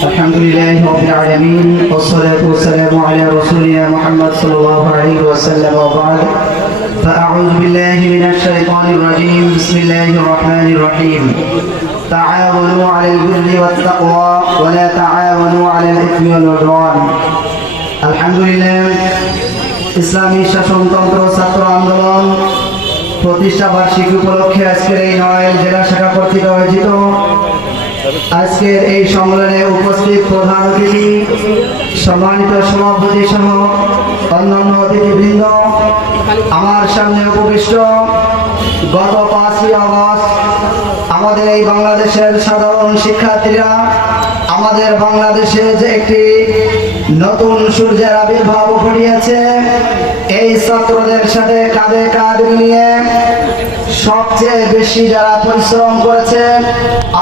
الحمد لله رب العالمين والصلاة والسلام على رسولنا محمد صلى الله عليه وسلم وبعد فأعوذ بالله من الشيطان الرجيم بسم الله الرحمن الرحيم تعاونوا على البر والتقوى ولا تعاونوا على الإثم والعدوان الحمد لله ইসলামী শাসনতন্ত্র ছাত্র আন্দোলন প্রতিষ্ঠা বার্ষিকী উপলক্ষে আজকের এই নড়াইল জেলা শাখা কর্তৃক আয়োজিত আজকের এই সম্মেলনে উপস্থিত প্রধান অতিথি সম্মানিত সভাপতি সহ অন্যান্য অতিথিবৃন্দ, আমার সামনে উপবিষ্ট গত 5ই আগস্ট আমাদের এই বাংলাদেশের সাধারণ শিক্ষার্থীরা আমাদের বাংলাদেশে যে একটি নতুন সূর্যের আবির্ভাব ঘটিয়েছে, এই ছাত্রদের সাথে কাঁধে কাঁধ মিলিয়ে সবচেয়ে বেশি যারা পরিশ্রম করেছে,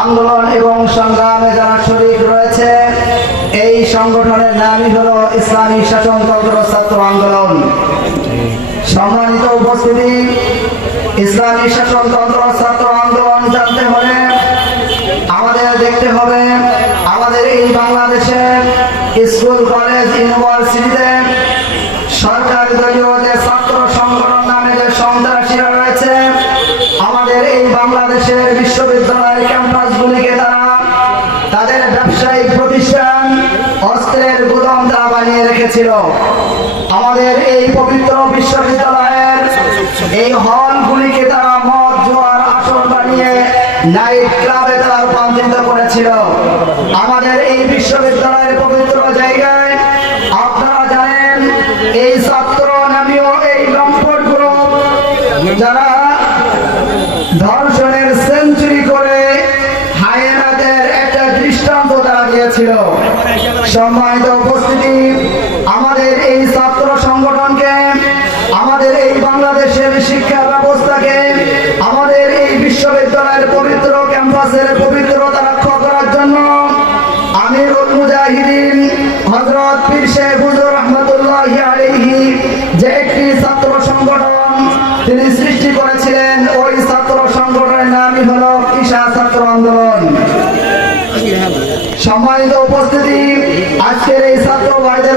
আন্দোলন এবং সংগ্রামে যারা শরীক রয়েছে, এই সংগঠনের নামই হলো ইসলামী শাসনতন্ত্র ছাত্র আন্দোলন। সম্মানিত উপস্থিতি, ইসলামী শাসনতন্ত্র ছাত্র আন্দোলন জানতে হলে আমাদের দেখতে হবে আমাদের এই বাংলাদেশে স্কুল কলেজ ইউনিভার্সিটিতে সরকারি দলীয় যে ছাত্র সংগঠন নামে যে সন্ত্রাসীরা রয়েছে, আমাদের এই বাংলাদেশের বিশ্ববিদ্যালয় ক্যাম্পাসগুলিকে তারা তাদের ব্যবসায়িক প্রতিষ্ঠান, অস্ত্রের গুদাম তারা বানিয়ে রেখেছিল। আমাদের এই পবিত্র বিশ্ববিদ্যালয়ের এই হলগুলিকে তারা মদ জোয়ার আসর বানিয়ে নাইট ক্লাবে তারা রূপান্তরিত করেছিল। আমাদের এই বিশ্ববিদ্যালয়ের পবিত্র জায়গায় আপনারা জানেন এই ছাত্র নামীয় এই লম্পট গ্রুপ যারা ধর্ষণের সেঞ্চুরি করে হায়েনাদের একটা দৃষ্টান্ত তারা দিয়েছিল। সম্মানিত উপস্থিতি, আমাদের এই ছাত্র সংগঠনকে, আমাদের এই বাংলাদেশের শিক্ষা ব্যবস্থাকে, আমাদের এই বিশ্ববিদ্যালয়ের পবিত্র ক্যাম্পাসের পবিত্রতা রক্ষা করার জন্য আমিরুল মুজাহিদিন হযরত পীর শেখ হুজুর রহমাতুল্লাহি আলাইহি যে একটি ছাত্র সংগঠন তিনি সৃষ্টি করেছিলেন, ওই ছাত্র সংগঠনের নামই হলো ঈশা ছাত্র আন্দোলন। সম্মানিত উপস্থিতি, আজকের এই ছাত্র ভাইদের